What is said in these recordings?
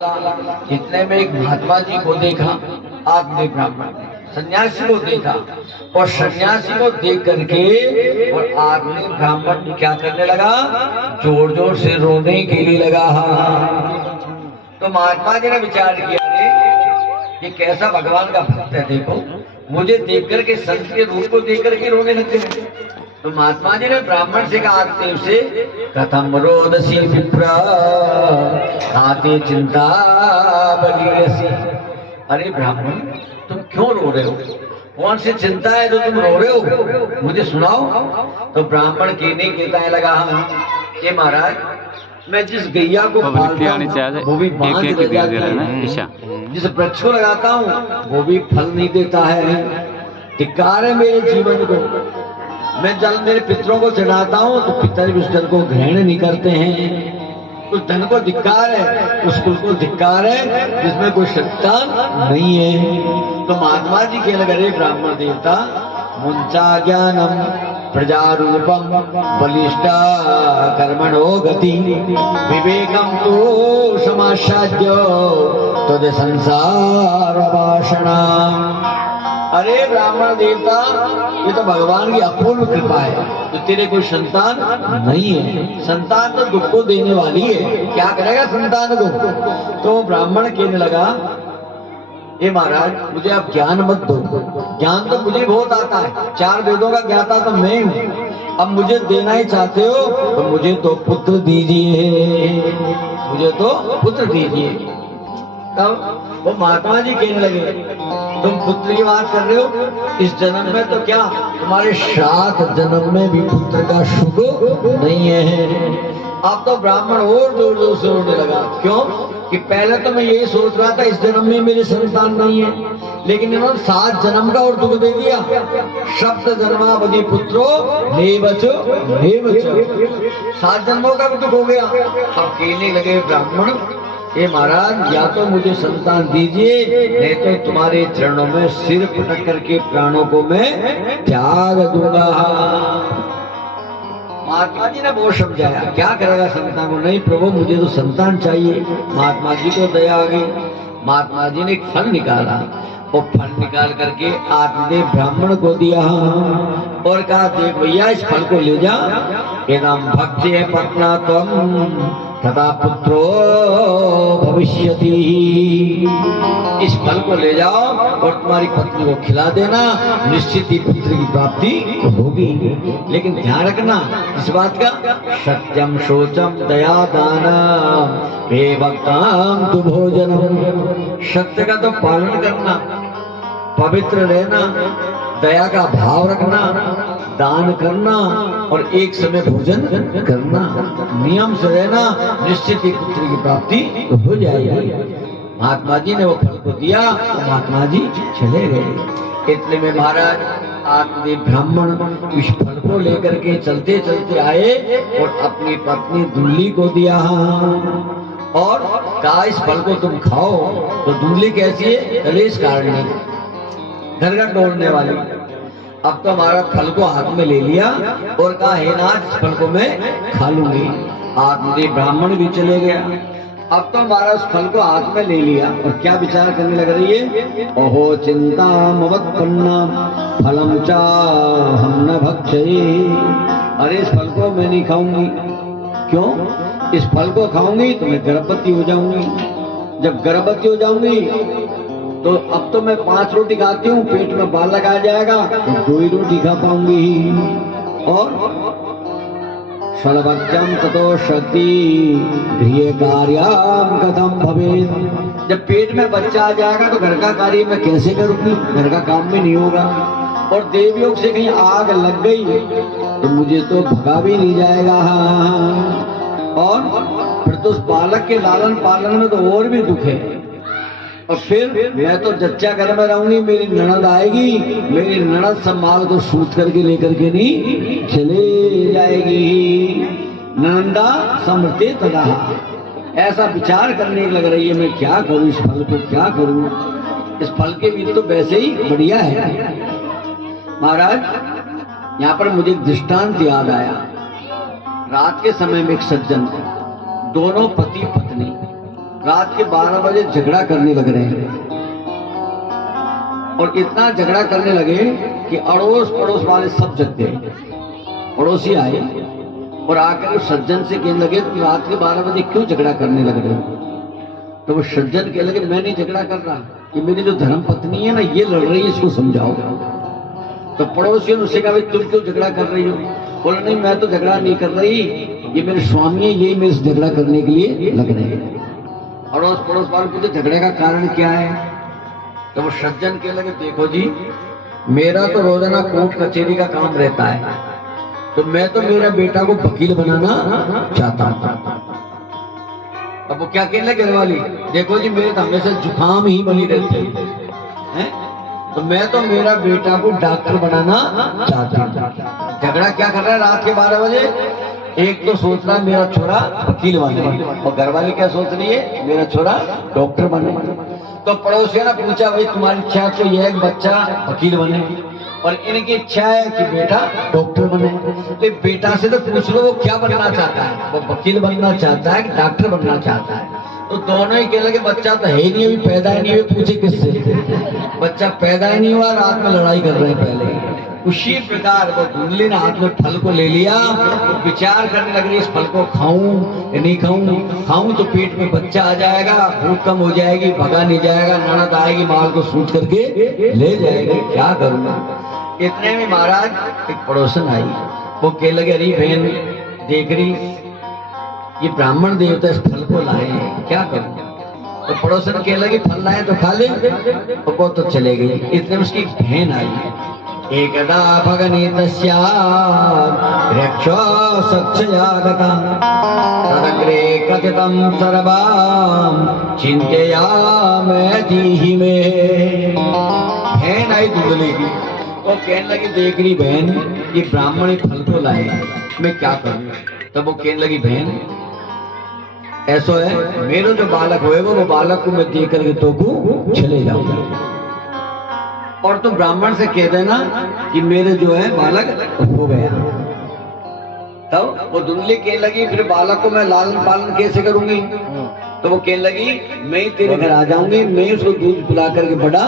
इतने में एक महात्मा जी को देखा, आदमी ब्राह्मण सन्यासी को देखा, और सन्यासी को देख करके और आदमी ब्राह्मण क्या करने लगा, जोर जोर से रोने के लिए लगा। तो महात्मा जी ने विचार किया, अरे ये कैसा भगवान का भक्त है, देखो मुझे देख करके संत के रूप को देख करके रोने लगते हैं। तो महात्मा जी ने ब्राह्मण से कहा, देव से, कथम रोदसी विप्रा आते चिंता बलियसी। अरे ब्राह्मण तुम क्यों रो रहे हो, कौन सी चिंता है जो तुम रो रहे हो, मुझे सुनाओ। तो ब्राह्मण कहने कहता लगा, ये महाराज मैं जिस गैया को पालता हूं वो भी बांझ रह जाती है, जिस वृक्ष को लगाता हूँ वो भी फल नहीं देता है, धिक्कार है मेरे जीवन को। मैं जल मेरे पितरों को चढ़ाता हूँ तो पितर भी उस जल को ग्रहण नहीं करते हैं, उस धन को धिक्कार है, उस कुल को धिक्कार है जिसमें कोई संतान नहीं है। तो महात्मा जी के लगे, ब्राह्मण देवता मुंचा ज्ञानम प्रजारूपम बलिष्ठा कर्मणो गति विवेकम तो समासाद्यो तद संसार भाषणा। अरे ब्राह्मण देवता, ये तो भगवान की अपूर्व कृपा है, तो तेरे कोई संतान नहीं है, संतान तो दुख को देने वाली है, क्या करेगा संतान को। तो ब्राह्मण कहने लगा, ये महाराज मुझे आप ज्ञान मत दो, ज्ञान तो मुझे बहुत आता है, 4 वेदों का ज्ञाता तो मैं हूँ, अब मुझे देना ही चाहते हो तो मुझे तो पुत्र दीजिए, मुझे तो पुत्र दीजिए। तब वो महात्मा जी कहने लगे, तुम पुत्र की बात कर रहे हो, इस जन्म में तो क्या तुम्हारे 7 जन्म में भी पुत्र का सुख नहीं है। अब तो ब्राह्मण और जोर जोर से रोने लगा, क्यों कि पहले तो मैं यही सोच रहा था इस जन्म में मेरे संतान नहीं है, लेकिन इन्होंने 7 जन्म का और दुख दे दिया। सप्त जन्मावधि पुत्रो नेवचो नेवचो, 7 जन्मों का भी दुख हो गया। अब कहने लगे ब्राह्मण, हे महाराज या तो मुझे संतान दीजिए, नहीं तो तुम्हारे चरणों में सिर पटक करके प्राणों को मैं त्याग दूंगा। महात्मा जी ने वो समझाया, क्या करेगा संतान को, नहीं प्रभु मुझे तो संतान चाहिए। महात्मा जी को दया आ गई, महात्मा जी ने एक फल निकाला, और फल निकाल करके आत्मदेव ब्राह्मण को दिया और कहा, देख भैया इस फल को ले जा, एनम भक्ति पत्ना त्वम तथा पुत्रो भविष्यति। इस फल को ले जाओ और तुम्हारी पत्नी को खिला देना, निश्चित ही पुत्र की प्राप्ति होगी। लेकिन ध्यान रखना इस बात का, सत्यम शोचम दया दानम हे भक्ताम तु भोजनम। सत्य का तो पालन करना, पवित्र रहना, दया का भाव रखना, दान करना और एक समय भोजन करना, नियम से रहना, निश्चित ही पुत्र की प्राप्ति हो जाएगी। महात्मा जी ने वो फल को दिया तो महात्मा जी चले गए। इतने में महाराज आत्मदेव ब्राह्मण इस फल को लेकर के चलते चलते आए और अपनी पत्नी दुल्ली को दिया और कहा, इस फल को तुम खाओ। तो दुल्ली कैसी है, रेस काटने, घर का तोड़ने वाली। अब तो हमारा फल को हाथ में ले लिया और कहा, हे नाथ इस फल को मैं खा लूंगी। आत्मदेव ब्राह्मण भी चले गया। अब तो हमारा उस फल को हाथ में ले लिया और क्या विचार करने लग रही है, ओहो चिंता मवत्पन्ना फलम चा हम न भक्षये। अरे इस फल को मैं नहीं खाऊंगी, क्यों, इस फल को खाऊंगी तो मैं गर्भवती हो जाऊंगी, जब गर्भवती हो जाऊंगी तो अब तो मैं 5 रोटी खाती हूँ, पेट में बालक आ जाएगा तो 2 ही रोटी खा पाऊंगी। और स्वलभज्यम ततो शक्ति गृह कार्याम कथम भवेत्। जब पेट में बच्चा आ जाएगा तो घर का कार्य मैं कैसे करूंगी, घर का काम में नहीं होगा। और देवयोग से कहीं आग लग गई तो मुझे तो भगा भी नहीं जाएगा। और फिर तो उस बालक के लालन पालन में तो और भी दुख है। और फिर मैं तो जच्चा घर में रहूंगी, मेरी ननद आएगी, मेरी ननद संभाल को सूत करके लेकर के नहीं चले जाएगी। नंदा समृते तदा, ऐसा विचार करने लग रही है, मैं क्या करूं, इस फल को क्या करूं, इस फल के भी तो वैसे ही बढ़िया है। महाराज यहाँ पर मुझे दृष्टांत याद आया। रात के समय में एक सज्जन, दोनों पति पत्नी रात के 12 बजे झगड़ा करने लग रहे हैं और इतना झगड़ा करने लगे कि अड़ोस पड़ोस वाले सब जग गए। पड़ोसी आए और आकर उस सज्जन से कहने लगे कि रात के 12 बजे क्यों झगड़ा करने लग रहे हो? तो वो सज्जन कहने लगे मैं नहीं झगड़ा कर रहा, कि मेरी जो धर्म पत्नी है ना ये लड़ रही है, इसको समझाओ। तो पड़ोसियों ने उससे कहा भाई तुम क्यों झगड़ा कर रही हो? बोला नहीं मैं तो झगड़ा नहीं कर रही, ये मेरे स्वामी है, यही मेरे से झगड़ा करने के लिए लग रहे हैं। अड़ोस पड़ोस वाले पूछे झगड़े का कारण क्या है? तो वो सज्जन कहने लगे देखो जी, मेरा तो रोजाना कोर्ट कचहरी का काम रहता है, तो मैं तो मेरा बेटा को वकील बनाना चाहता हूं। अब वो क्या कहने लगे घर वाली, देखो जी मेरे तो हमेशा जुकाम ही बनी रहती है, तो मैं तो मेरा बेटा को डॉक्टर बनाना चाहता हूं। झगड़ा क्या कर रहा है रात के 12 बजे? एक तो सोच रहा है मेरा छोरा वकील बने, और घर वाली क्या सोच रही है, मेरा छोरा डॉक्टर बने। तो पड़ोसियों ने पूछा भाई तुम्हारी इच्छा तो यह है कि बच्चा वकील बने और इनकी इच्छा है कि बेटा डॉक्टर बने, तो बेटा से तो पूछ लो वो क्या बनना चाहता है, वो वकील बनना चाहता है कि डॉक्टर बनना चाहता है? तो दोनों ही कह लगे बच्चा तो है ही नहीं, अभी पैदा ही नहीं हुए, पूछे किससे? बच्चा पैदा ही नहीं हुआ, रात में लड़ाई कर रहे हैं पहले। उसी प्रकार वो धुंधली ने हाथ में फल को ले लिया, विचार करने लग रही इस फल को खाऊं या नहीं खाऊं, खाऊं तो पेट में बच्चा आ जाएगा, भूख कम हो जाएगी, भगा नहीं जाएगा, ननद आएगी माल को सूट करके ले जाएगी, क्या करूंगा? इतने में महाराज एक पड़ोसन आई, वो कह लगे अरे बहन देख रही ये ब्राह्मण देवता इस फल को लाए हैं, क्या करूं? तो पड़ोसन कह लगे फल लाए तो खा ले, तो वो तो चले गई। इतने में उसकी बहन आई, एकदा भगनीतस्या रक्षसक्षया गता तदग्रे कथितं सर्वं चिन्तयामि में। बहन आई धुंधली की, वो कहने लगी देख रही बहन ये ब्राह्मण फल को लाए, मैं क्या करूं? तब वो कहने लगी बहन ऐसा है मेरा जो बालक होएगा वो बालक को मैं दे करके तो को चले जाऊंगा, और तुम ब्राह्मण से कह देना कि मेरे जो है बालक हो गया। तब वो धुंधली कहने लगी फिर बालक को मैं लालन पालन कैसे करूंगी? तो वो कहने लगी मैं ही तेरे घर आ जाऊंगी, मैं उसको दूध पिला करके बड़ा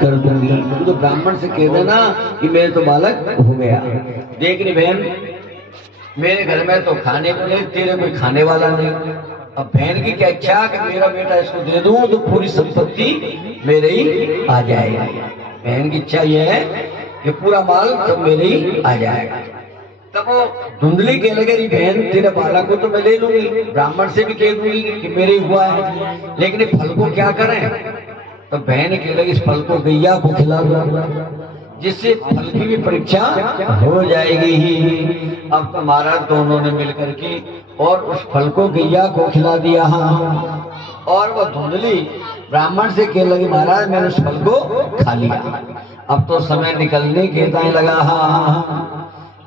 कर दूंगी, तो ब्राह्मण से कह देना कि मेरे तो बालक हो गया। देख रही बहन मेरे घर में तो खाने को नहीं, तेरे कोई खाने वाला नहीं, अब बहन की क्या इच्छा कि मेरा बेटा इसको दे दूं तो पूरी संपत्ति मेरे ही आ जाएगा। बहन की इच्छा यह है कि पूरा माल तो मेरे ही आ जाएगा। तब वो धुंधली कह लगे बहन तेरे बालक को तो मैं ले लूंगी, ब्राह्मण से भी कह दूंगी कि मेरे ही हुआ है, लेकिन फल को क्या करें? तो बहन कह लगी इस फल को गैया को खिला दो, जिससे फल की भी परीक्षा हो जाएगी ही। अब तो महाराज दोनों ने मिलकर के और उस फल को गैया को खिला दिया। और वो धुंधली ब्राह्मण से कह लगी महाराज मैंने उस फल को खा लिया, अब तो समय निकलने के दाएं लगा।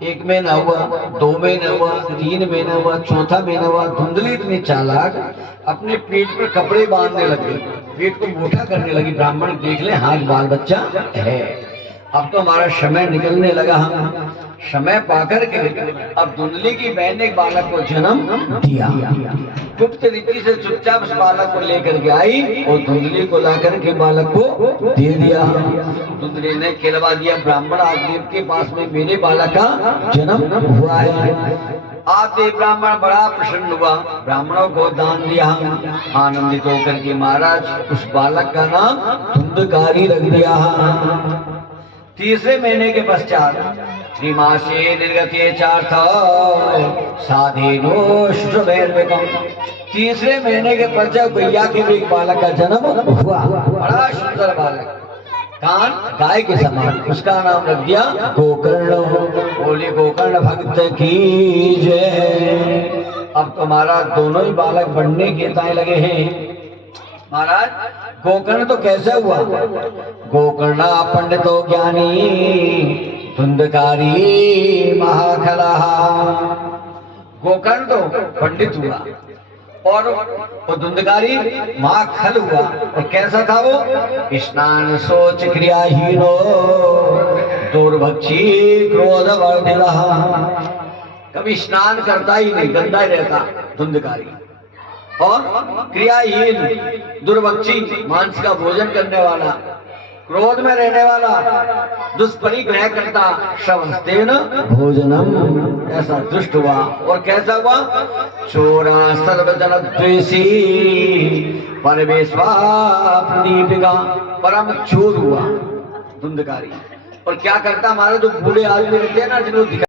एक महीना हुआ, 2 महीने हुआ, 3 महीने हुआ, 4था महीना हुआ। धुंधली इतनी चालाक अपने पेट पर कपड़े बांधने लगी, पेट को मोटा करने लगी, ब्राह्मण देख ले हाथ बाल बच्चा है। अब तो हमारा समय निकलने लगा, हम समय पाकर के अब धुंधली की बहन ने एक बालक को जन्म दिया। गुप्त रीति से चुपचाप उस बालक को लेकर के आई और धुंधली को लाकर के बालक को दे दिया। धुंधली ने कहलवा दिया ब्राह्मण आदमी के पास में मेरे बालक का जन्म हुआ है। आते ब्राह्मण बड़ा प्रसन्न हुआ, ब्राह्मणों को दान दिया। आनंदित होकर के महाराज उस बालक का नाम धुंधकारी रख दिया। 3रे महीने के पश्चात त्रिमासे निर्गते चार्थ साधेनो शुभैर्विकम्। 3रे महीने के पश्चात गैया के भी एक बालक का जन्म हुआ, बड़ा सुंदर बालक, कान गाय के समान, उसका नाम रख दिया गोकर्ण। बोले गोकर्ण भक्त की जय। अब तुम्हारा दोनों ही बालक बढ़ने के दाएं लगे हैं। महाराज गोकर्ण तो कैसे हुआ? गोकर्णा पंडितो ज्ञानी धुंधकारी महाखला। गोकर्ण तो पंडित हुआ और वो धुंधकारी महाखल हुआ। और कैसा था वो? स्नान सोच क्रियाहीनो दुर्भक्षी क्रोध वर्धिला। कभी स्नान करता ही नहीं, गंदा ही रहता धुंधकारी। और क्रियाहीन, दुर्भक्षी, मांस का भोजन करने वाला, क्रोध में रहने वाला, दुष्परिग्रह करता, श्रवस्तेन भोजनम, ऐसा दुष्ट हुआ। और कैसा हुआ? चोरा सर्वजन द्वेषी परमेश्वरदीपिका, परम चोर हुआ, धुंधकारी। और क्या करता? हमारे जो बूढ़े आदमी रहते हैं ना, जिनको